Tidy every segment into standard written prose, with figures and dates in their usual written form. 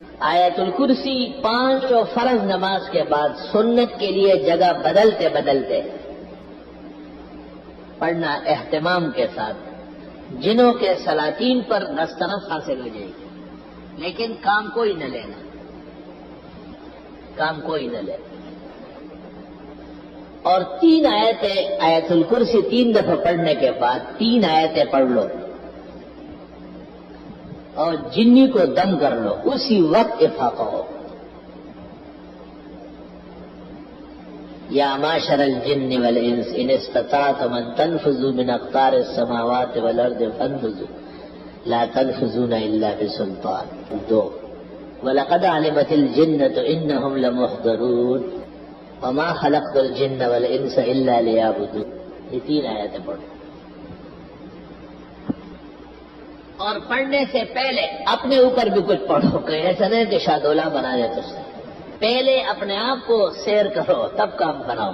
آیت الکرسی 5 فرض نماز کے بعد سنت کے لیے جگہ بدلتے بدلتے پڑھنا اہتمام کے ساتھ، جنوں کے سلاطین پر نسترف حاصل ہو جائے گی، لیکن کام کوئی نہ لینا، کام کوئی نہ لینا۔ اور 3 آیتیں آیت الکرسی 3 دفعہ پڑھنے کے بعد 3 آیتیں پڑھ لو اور جنی کو دم کر لو، اسی وقت افاقہ ہو۔ یا معاشر الجن والانس ان استطعتم ان تنفذوا من اقطار السماوات والارض فانفذوا لا تنفذون الا بسلطان۔ 2 وَلَقَدْ عَلِمَتِ الْجِنَّةُ إِنَّهُمْ لَمُحْضَرُونَ وَمَا خَلَقْتُ الْجِنَّ وَالْإِنسَ إِلَّا لِيَعْبُدُونِ۔ یہ 3 آیتیں پڑھو، اور پڑھنے سے پہلے اپنے اوپر بھی کچھ پڑھو، کہ ایسا نہیں کہ شادولہ بنا جائے تو سے پہلے اپنے آپ کو سیر کرو تب کام بناؤ۔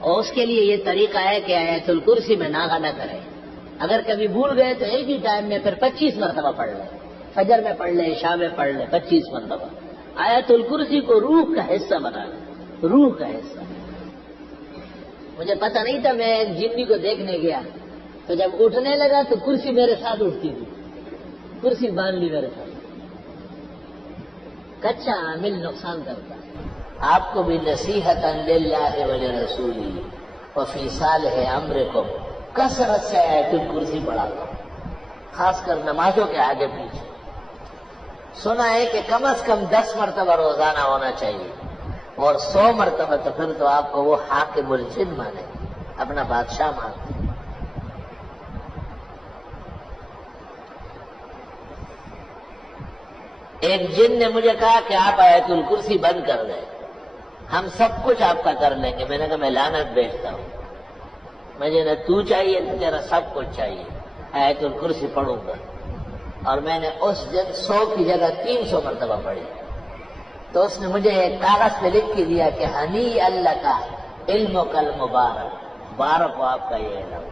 اور اس کے لیے یہ طریقہ ہے کہ آیت الکرسی میں ناغہ نہ کرے، اگر کبھی بھول گئے تو ایک ہی ٹائم میں پھر 25 مرتبہ پڑھ لیں، فجر میں پڑھ لیں، عشاء میں پڑھ لیں، 25 مرتبہ۔ آیت الکرسی کو روح کا حصہ بنا لیں، روح کا حصہ۔ مجھے پتہ نہیں تھا، میں ایک جنی کو دیکھنے گیا تو جب اٹھنے لگا تو کرسی میرے ساتھ اٹھتی تھی، کرسی باندھ لی میرے ساتھ۔ کچا عامل نقصان کرتا۔ آپ کو بھی نصیحت للہ ولرسولہ وفی صالح امرکم، کثرت سے آیت الکرسی پڑھا کرو، خاص کر نمازوں کے آگے پیچھے۔ سنا ہے کہ کم از کم 10 مرتبہ روزانہ ہونا چاہیے، اور 100 مرتبہ تو پھر تو آپ کو وہ حاکم الجن مانے، اپنا بادشاہ مانتے۔ ایک جن نے مجھے کہا کہ آپ آیت الکرسی بند کر دیں، ہم سب کچھ آپ کا کر لیں گے۔ میں نے کہا میں لعنت بھیجتا ہوں، مجھے نہ تو چاہیے نہ تیرا سب کچھ چاہیے، آیت الکرسی پڑھوں گا۔ اور میں نے اس دن 100 کی جگہ 300 مرتبہ پڑھی۔ تو اس نے مجھے ایک کاغذ پہ لکھ کے دیا کہ ہنی اللہ کا علم و کل مبارک، بارک ہو آپ کا یہ علم،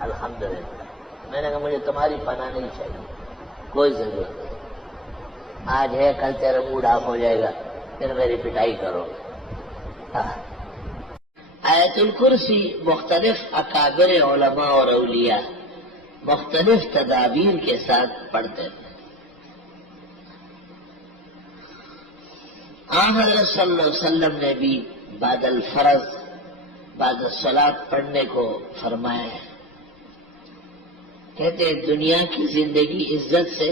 الحمدللہ۔ میں نے کہا مجھے تمہاری پناہ نہیں چاہیے، کوئی ضرورت نہیں، آج ہے کل تیرا موڈ آف ہو جائے گا، پھر میری پٹائی کرو گے۔ آیت الکرسی مختلف اکابر علماء اور اولیاء مختلف تدابیر کے ساتھ پڑھتے تھے۔ حضرت صلی اللہ علیہ وسلم نے بھی بعد الفرض، بعد الصلاۃ پڑھنے کو فرمایا ہے۔ کہتے ہیں دنیا کی زندگی عزت سے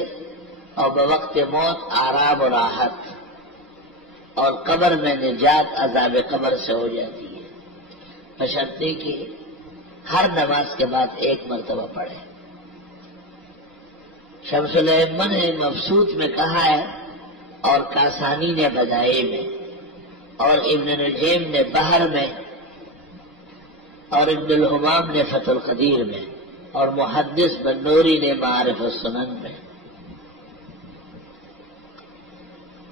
اور بوقت موت آرام و راحت، اور قبر میں نجات عذاب قبر سے ہو جاتی ہے، بشرطے کہ ہر نماز کے بعد 1 مرتبہ پڑھے۔ شمس الائمہ نے مبسوط میں کہا ہے، اور کاسانی نے بدائے میں، اور ابن نجیم نے بحر میں، اور ابن الحمام نے فتح القدیر میں، اور محدث بنوری نے معارف السنن میں،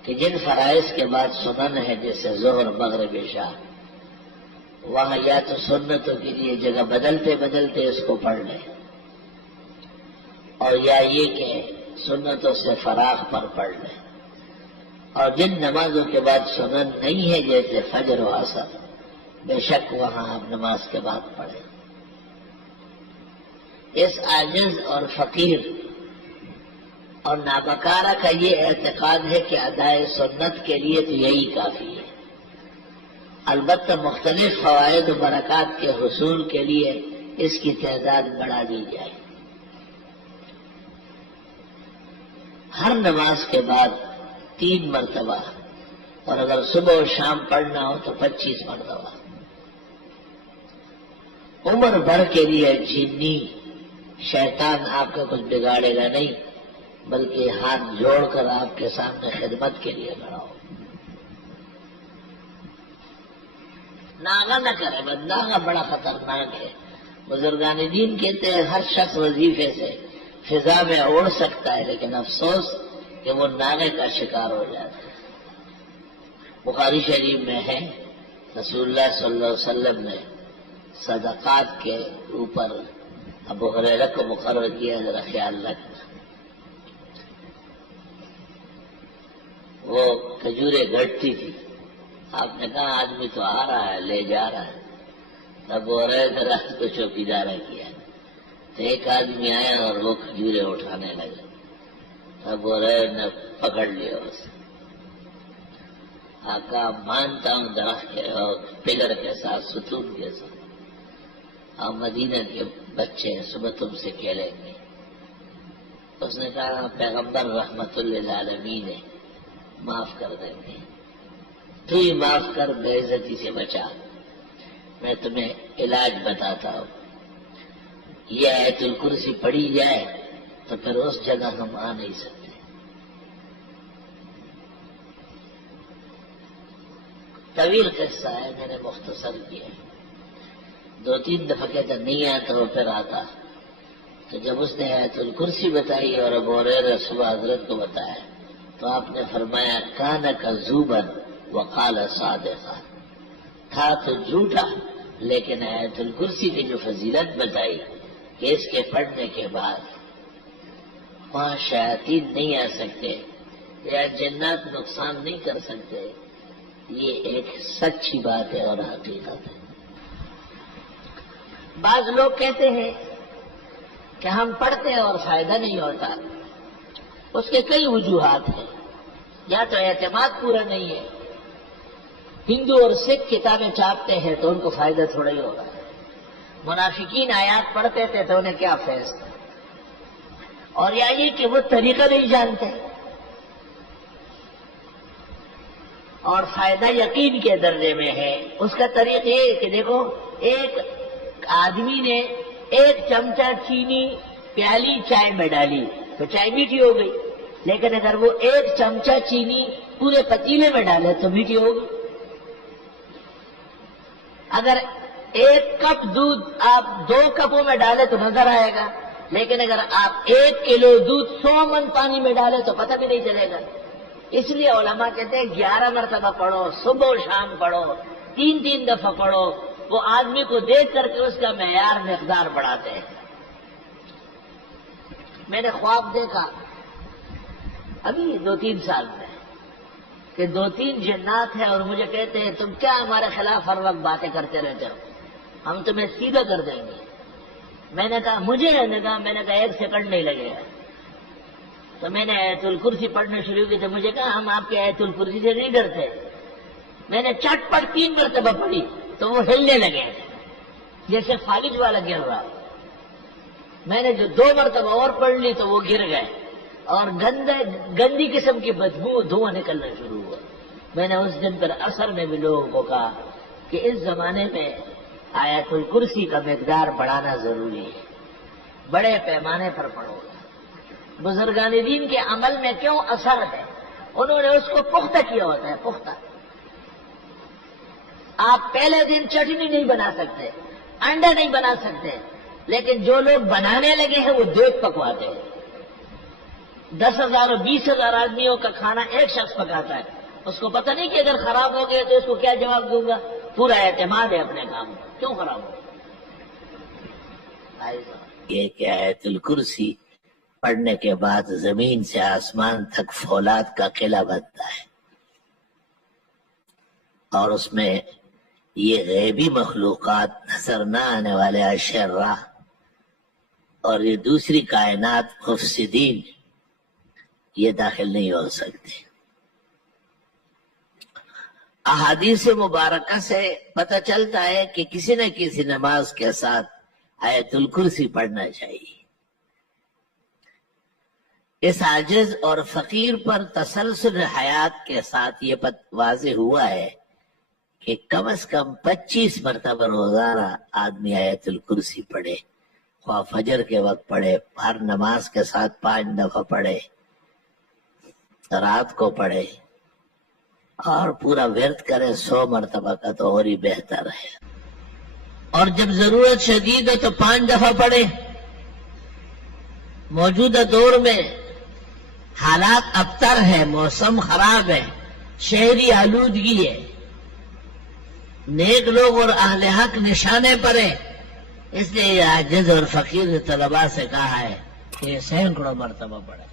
کہ جن فرائض کے بعد سنن ہے جیسے ظہر مغرب عشاء، وہاں یا تو سنتوں کے لیے جگہ بدلتے بدلتے اس کو پڑھ لیں، اور یا یہ کہ سنتوں سے فراغ پر پڑھ لیں، اور جن نمازوں کے بعد سنن نہیں ہے جیسے فجر و عصر، بے شک وہاں آپ نماز کے بعد پڑھیں۔ اس عاجز اور فقیر اور نابکارہ کا یہ اعتقاد ہے کہ ادائے سنت کے لیے تو یہی کافی ہے، البتہ مختلف فوائد و برکات کے حصول کے لیے اس کی تعداد بڑھا دی جائے۔ ہر نماز کے بعد 3 مرتبہ، اور اگر صبح و شام پڑھنا ہو تو 25 مرتبہ۔ عمر بھر کے لیے جنی شیطان آپ کا کچھ بگاڑے گا نہیں، بلکہ ہاتھ جوڑ کر آپ کے سامنے خدمت کے لیے کھڑا ہو۔ ناغہ نہ کرے، بدناغہ بڑا خطرناک ہے۔ بزرگان دین کہتے ہیں ہر شخص وظیفے سے فضا میں اڑ سکتا ہے، لیکن افسوس کہ وہ ناغے کا شکار ہو جاتا ہے۔ بخاری شریف میں ہے، رسول اللہ صلی اللہ علیہ وسلم نے صدقات کے اوپر ابو ہریرہ کو مقرر کیا، ذرا خیال رکھنا۔ وہ کھجوریں گھٹتی تھی. آپ نے کہا آدمی تو آ رہا ہے، لے جا رہا ہے. تب وہ رہے ذرا تو چوکیدارہ کیا. تو ایک آدمی آیا اور وہ کھجوریں اٹھانے لگا. تب وہ رہے نے پکڑ لیا اسے. آقا مانتا ہوں درخت کے اور پلر کے ساتھ، ستون کے ساتھ، اور مدینہ کے بچے ہیں، صبح تم سے کھیلیں گے. اس نے کہا پیغمبر رحمت للعالمین ہے، معاف کر دیں گے. تو ہی معاف کر، بے عزتی سے بچا. میں تمہیں علاج بتاتا ہوں. یہ آیت الکرسی پڑھی جائے تو پھر اس جگہ ہم آ نہیں سکتے. طویل قصہ ہے، میں نے مختصر کیا. 2-3 دفعہ کہتا نہیں آتا، وہ پھر آتا. تو جب اس نے آیت الکرسی بتائی اور ابو ہریرہ صبح حضرت کو بتایا تو آپ نے فرمایا کان کذوبا وقال صادقا. تھا تو جھوٹا، لیکن آیت الکرسی کی جو فضیلت بتائی کہ اس کے پڑھنے کے بعد وہاں شیاطین نہیں آ سکتے یا جنات نقصان نہیں کر سکتے، یہ ایک سچی بات ہے اور حقیقت ہے. بعض لوگ کہتے ہیں کہ ہم پڑھتے ہیں اور فائدہ نہیں ہوتا. اس کے کئی وجوہات ہیں. یا تو اعتماد پورا نہیں ہے. ہندو اور سکھ کتابیں چھاپتے ہیں تو ان کو فائدہ تھوڑا ہی ہوگا. منافقین آیات پڑھتے تھے تو انہیں کیا فیض تھا. اور یا یہ کہ وہ طریقہ نہیں جانتے. اور فائدہ یقین کے درجے میں ہے. اس کا طریقہ یہ کہ دیکھو، ایک آدمی نے 1 چمچہ چینی پیالی چائے میں ڈالی تو چائے میٹھی ہو گئی. لیکن اگر وہ 1 چمچہ چینی پورے پتیلے میں ڈالے تو میٹھی ہوگی. اگر 1 کپ دودھ آپ 2 کپوں میں ڈالے تو نظر آئے گا. لیکن اگر آپ 1 کلو دودھ 100 من پانی میں ڈالے تو پتہ بھی نہیں چلے گا. اس لیے علماء کہتے ہیں 11 مرتبہ پڑھو، صبح و شام پڑھو، 3 دفعہ پڑھو. وہ آدمی کو دیکھ کر کے اس کا معیار مقدار بڑھاتے ہیں. میں نے خواب دیکھا ابھی 2-3 سال میں کہ 2-3 جنات ہیں اور مجھے کہتے ہیں تم کیا ہمارے خلاف ہر وقت باتیں کرتے رہتے ہو، ہم تمہیں سیدھا کر دیں گے. میں نے کہا مجھے میں نے کہا 1 سیکنڈ نہیں لگے گا. تو میں نے آیت الکرسی پڑھنا شروع کی تو مجھے کہا ہم آپ کے آیت الکرسی سے نہیں ڈرتے. میں نے چٹ پٹ 3 مرتبہ پڑھی تو وہ ہلنے لگے جیسے فالج والا گر رہا. میں نے جو 2 مرتبہ اور پڑھ لی تو وہ گر گئے اور گندی قسم کی بدبو دھواں نکلنا شروع ہوا. میں نے اس دن پر اثر میں بھی لوگوں کو کہا کہ اس زمانے میں آیت الکرسی کا مقدار بڑھانا ضروری ہے. بڑے پیمانے پر پڑھو. بزرگان دین کے عمل میں کیوں اثر ہے؟ انہوں نے اس کو پختہ کیا ہوتا ہے. پختہ آپ پہلے دن چٹنی نہیں بنا سکتے، انڈا نہیں بنا سکتے، لیکن جو لوگ بنانے لگے ہیں وہ دیکھ پکواتے ہیں. 10,000 اور 20,000 آدمیوں کا کھانا ایک شخص پکاتا ہے. اس کو پتہ نہیں کہ اگر خراب ہو گئے تو اس کو کیا جواب دوں گا. پورا اعتماد ہے اپنے کام میں، کیوں خراب ہو. یہ کہ آیت الکرسی پڑھنے کے بعد زمین سے آسمان تک فولاد کا قلعہ بنتا ہے اور اس میں یہ غیبی مخلوقات، نظر نہ آنے والے اشرار اور یہ دوسری کائنات مفسدین یہ داخل نہیں ہو سکتے. احادیث مبارکہ سے پتہ چلتا ہے کہ کسی نہ کسی نماز کے ساتھ آیت الکرسی پڑھنا چاہیے. اس عاجز اور فقیر پر تسلسل حیات کے ساتھ یہ واضح ہوا ہے کہ کم از کم 25 مرتبہ روزانہ آدمی آیت الکرسی پڑھے. خواہ فجر کے وقت پڑھے، ہر نماز کے ساتھ 5 دفعہ پڑھے، رات کو پڑھے اور پورا ورد کرے 100 مرتبہ کا تو اور ہی بہتر ہے. اور جب ضرورت شدید ہے تو 5 دفعہ پڑھے. موجودہ دور میں حالات ابتر ہے، موسم خراب ہے، شہری آلودگی ہے، نیک لوگ اور اہل حق نشانے پر ہیں. اس لیے یہ عاجز اور فقیر طلباء سے کہا ہے کہ 100 مرتبہ پڑھے.